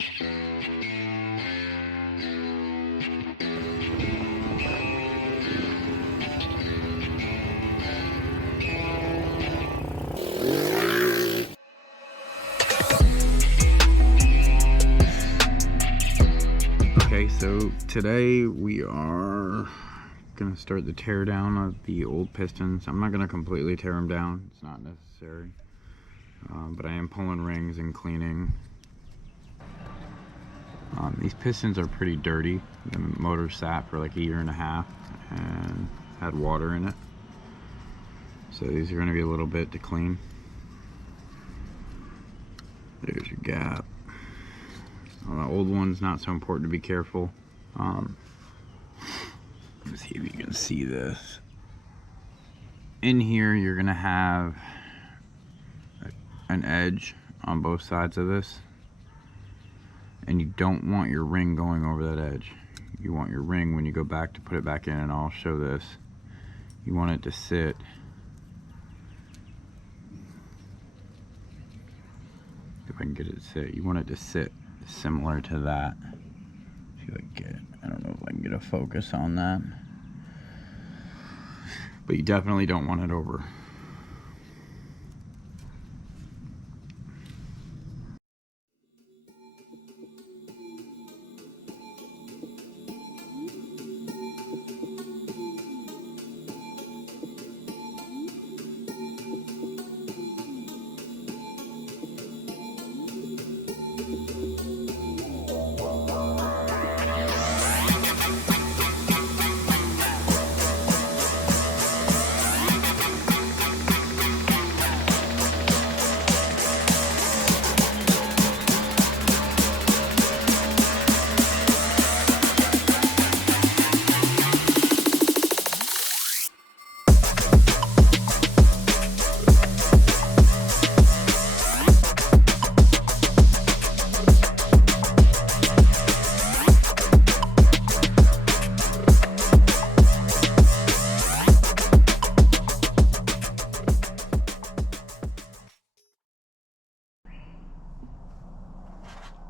Okay, so today we are gonna start the tear down of the old pistons. I'm not gonna completely tear them down, it's not necessary, but I am pulling rings and cleaning. These pistons are pretty dirty. The motor sat for like a year and a half and had water in it, so these are going to be a little bit to clean. There's your gap. On the old one's not so important to be careful. Let's see if you can see this. In here you're going to have an edge on both sides of this, and you don't want your ring going over that edge. You want your ring, when you go back to put it back in, and I'll show this, you want it to sit if I can get it to sit, you want it to sit similar to that. See if I can get it. I don't know if I can get a focus on that, but you definitely don't want it over.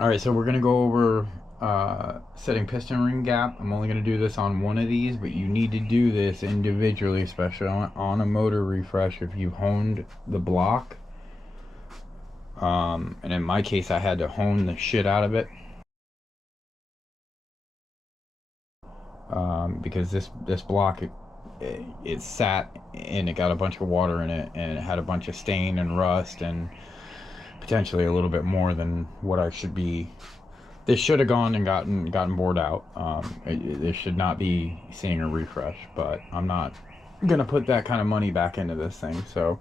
Alright, so we're going to go over setting piston ring gap. I'm only going to do this on one of these, but you need to do this individually, especially on a motor refresh if you've honed the block. And in my case, I had to hone the shit out of it. Because this block, it sat and it got a bunch of water in it, and it had a bunch of stain and rust and potentially a little bit more than what I should be. This should have gone and gotten bored out. This should not be seeing a refresh, but I'm not gonna put that kind of money back into this thing. So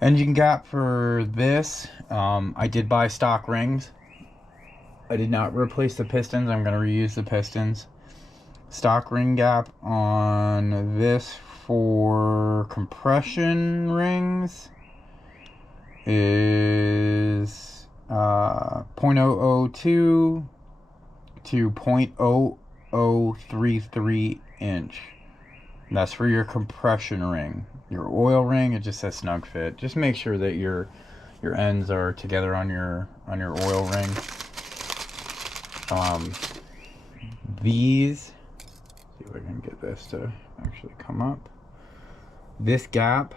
engine gap for this, I did buy stock rings. I did not replace the pistons. I'm gonna reuse the pistons. Stock ring gap on this for compression rings is 0.002 to 0.0033 inch. That's for your compression ring. Your oil ring, it just says snug fit. Just make sure that your ends are together on your oil ring. These, see if I can get this to actually come up. This gap,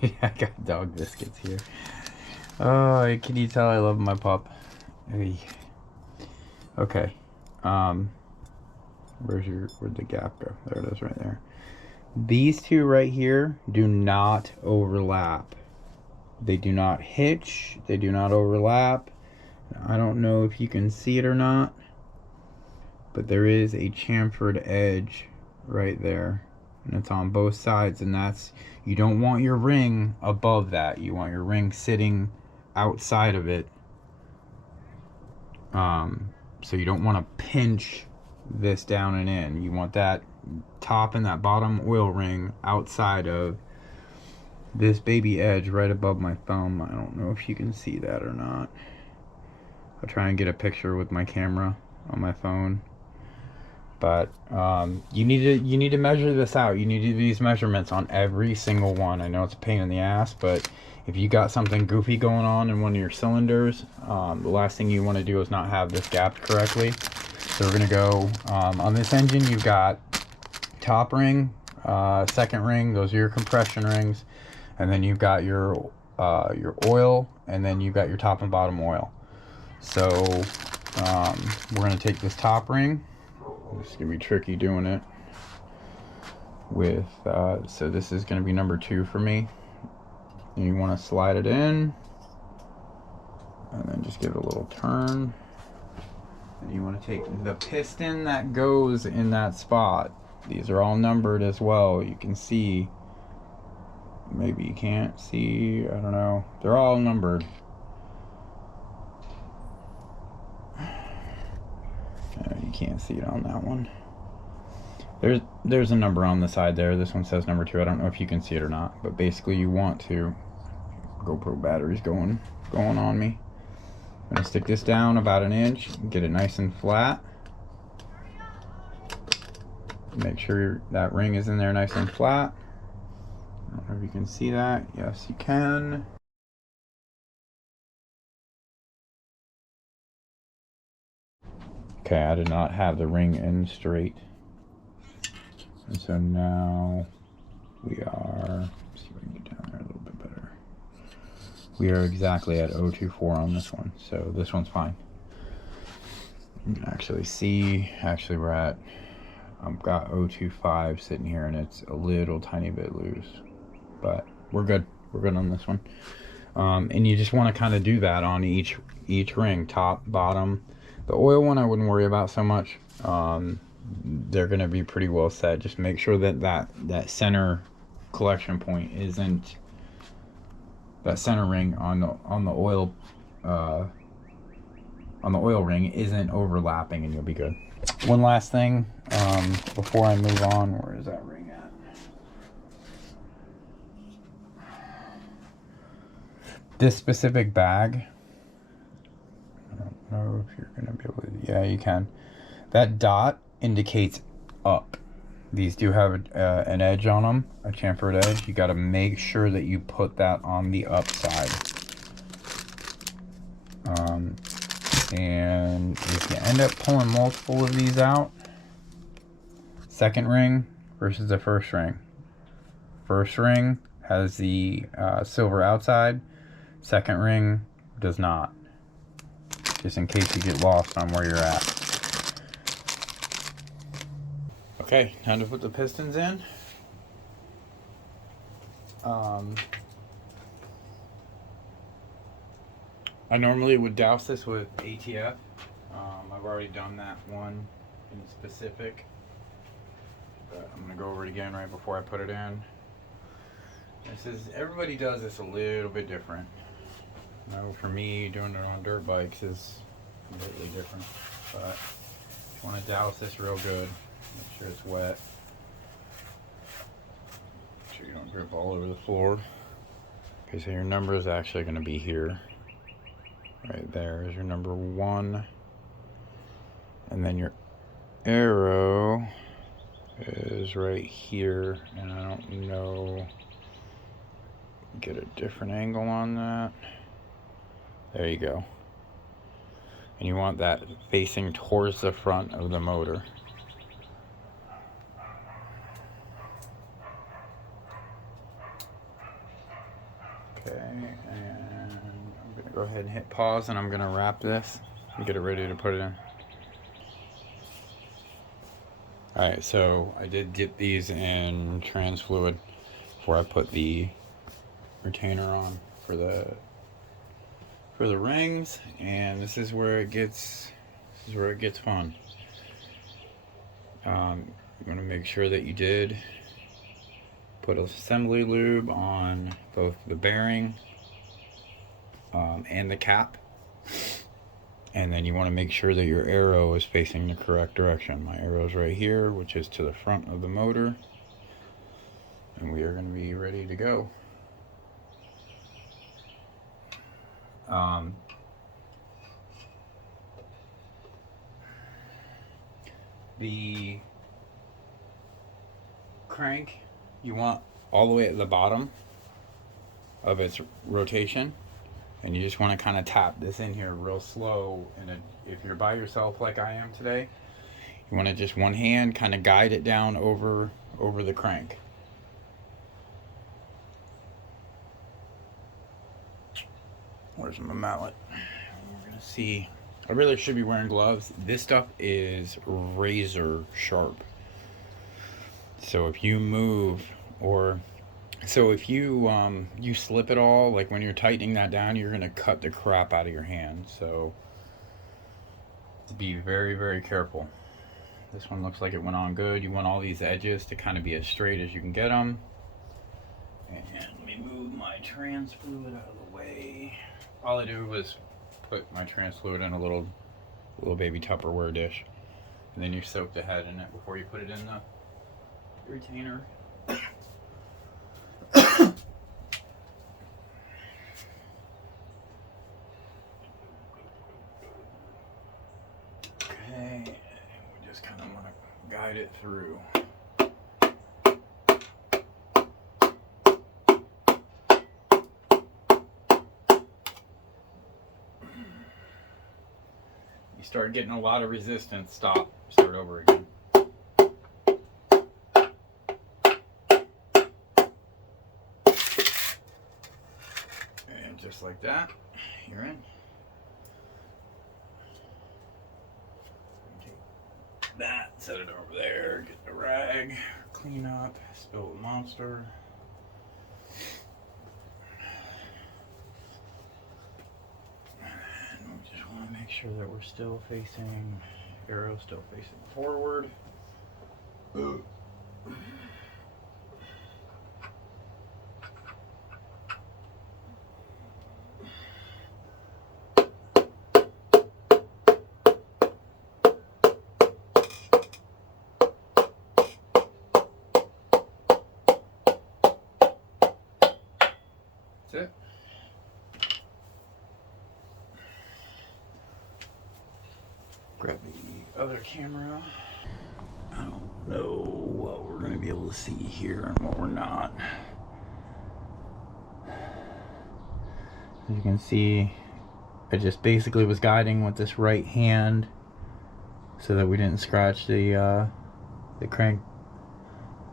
yeah, I got dog biscuits here. Oh, can you tell I love my pup? Okay. Where'd the gap go? There it is, right there. These two right here do not overlap. They do not hitch. They do not overlap. I don't know if you can see it or not, but there is a chamfered edge right there, and it's on both sides, and that's, you don't want your ring above that. You want your ring sitting outside of it. So you don't want to pinch this down and in. You want that top and that bottom oil ring outside of this baby edge right above my thumb. I don't know if you can see that or not. I'll try and get a picture with my camera on my phone. But you need to measure this out. You need to do these measurements on every single one. I know it's a pain in the ass, but if you got something goofy going on in one of your cylinders, the last thing you want to do is not have this gapped correctly. So we're gonna go on this engine. You've got top ring, second ring. Those are your compression rings, and then you've got your oil, and then you've got your top and bottom oil. So we're gonna take this top ring. This is gonna be tricky doing it with so this is gonna be number 2 for me. And you want to slide it in and then just give it a little turn, and you want to take the piston that goes in that spot. These are all numbered as well. You can see, maybe you can't see, I don't know, they're all numbered. You can't see it on that one. There's a number on the side there. This one says number 2. I don't know if you can see it or not, but basically you want to, GoPro battery's going on me. I'm gonna stick this down about an inch, get it nice and flat. Make sure that ring is in there nice and flat. I don't know if you can see that. Yes, you can. Okay, I did not have the ring in straight. And so now we are, let's see if I can get down there a little bit better. We are exactly at 024 on this one, so this one's fine. You can actually see, we're at, I've got 025 sitting here, and it's a little tiny bit loose, but we're good. We're good on this one. And you just want to kind of do that on each ring, top, bottom. The oil one I wouldn't worry about so much. They're going to be pretty well set. Just make sure that center collection point isn't, that center ring on the oil ring isn't overlapping, and you'll be good. One last thing before I move on. Where is that ring at? This specific bag, I don't know if you're gonna be able to, yeah, you can. That dot indicates up. These do have an edge on them, a chamfered edge. You got to make sure that you put that on the up side. And if you end up pulling multiple of these out, second ring versus the first ring. First ring has the silver outside. Second ring does not. Just in case you get lost on where you're at. Okay, time to put the pistons in. I normally would douse this with ATF. I've already done that one in specific, but I'm gonna go over it again right before I put it in. This is, everybody does this a little bit different. I know for me, doing it on dirt bikes is completely different, but you want to douse this real good. Make sure it's wet. Make sure you don't drip all over the floor. Okay, so your number is actually going to be here. Right there is your number 1. And then your arrow is right here. And I don't know, get a different angle on that. There you go. And you want that facing towards the front of the motor. Okay, and I'm gonna go ahead and hit pause, and I'm gonna wrap this and get it ready to put it in. Alright, so I did get these in trans fluid before I put the retainer on for the rings, and this is where it gets fun. You want to make sure that you did put assembly lube on both the bearing and the cap, and then you want to make sure that your arrow is facing the correct direction. My arrow is right here, which is to the front of the motor, and we are going to be ready to go. The crank, you want all the way at the bottom of its rotation, and you just want to kind of tap this in here real slow. And if you're by yourself like I am today, you want to just one hand kind of guide it down over the crank. Where's my mallet? We're gonna see. I really should be wearing gloves. This stuff is razor sharp. So if you move, or so if you you slip it all, like when you're tightening that down, you're gonna cut the crap out of your hand. So be very, very careful. This one looks like it went on good. You want all these edges to kind of be as straight as you can get them. And let me move my trans fluid out of the way. All I do was put my trans fluid in a little baby Tupperware dish, and then you soak the head in it before you put it in the retainer. Okay, we just kind of want to guide it through. You start getting a lot of resistance, stop, start over again. And just like that, you're in. Take that, set it over there, get the rag, clean up, spill the monster. Make sure that we're still facing, arrow still facing forward. That's it. Grab the other camera. I don't know what we're going to be able to see here and what we're not. As you can see, I just basically was guiding with this right hand so that we didn't scratch the crank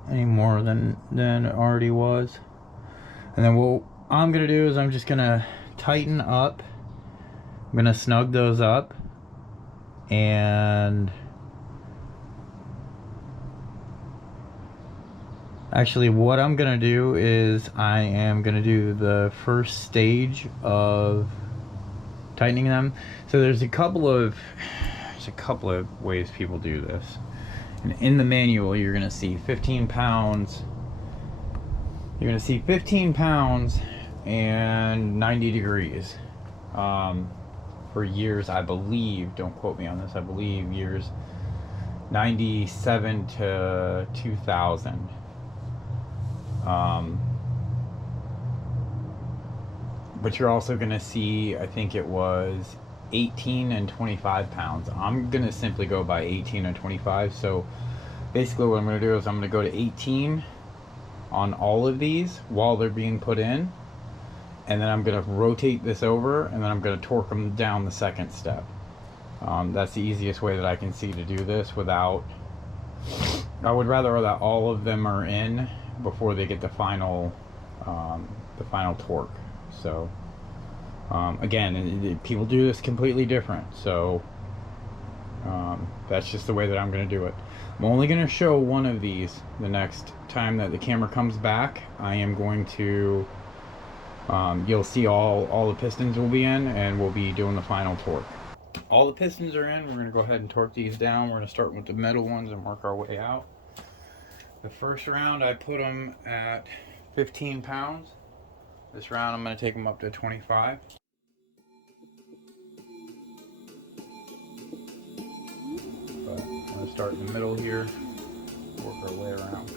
any more than it already was. And then what I'm going to do is I'm just going to tighten up. I'm going to snug those up. And actually what I'm gonna do is I am gonna do the first stage of tightening them. So there's a couple of ways people do this, and in the manual you're gonna see 15 pounds. You're gonna see 15 pounds and 90 degrees. For years, I believe, don't quote me on this, I believe years 97 to 2000. But you're also going to see, I think it was 18 and 25 pounds. I'm going to simply go by 18 and 25. So basically what I'm going to do is I'm going to go to 18 on all of these while they're being put in. And then I'm going to rotate this over, and then I'm going to torque them down the second step. That's the easiest way that I can see to do this without... I would rather that all of them are in before they get the final torque. So, again, people do this completely different. So, that's just the way that I'm going to do it. I'm only going to show one of these the next time that the camera comes back. I am going to... you'll see all the pistons will be in, and we'll be doing the final torque. All the pistons are in. We're going to go ahead and torque these down. We're going to start with the metal ones and work our way out. The first round I put them at 15 pounds. This round I'm going to take them up to 25. But I'm going to start in the middle here, work our way around.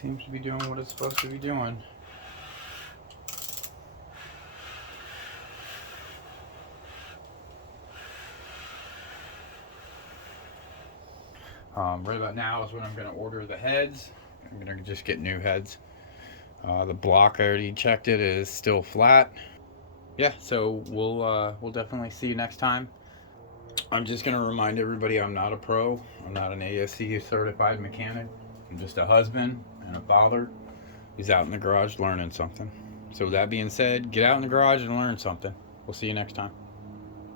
seems to be doing what it's supposed to be doing. Right about now is when I'm going to order the heads. I'm going to just get new heads. The block, I already checked it, is still flat. Yeah, so we'll definitely see you next time. I'm just going to remind everybody I'm not a pro. I'm not an ASC certified mechanic. I'm just a husband and a father who's out in the garage learning something. So with that being said, get out in the garage and learn something. We'll see you next time.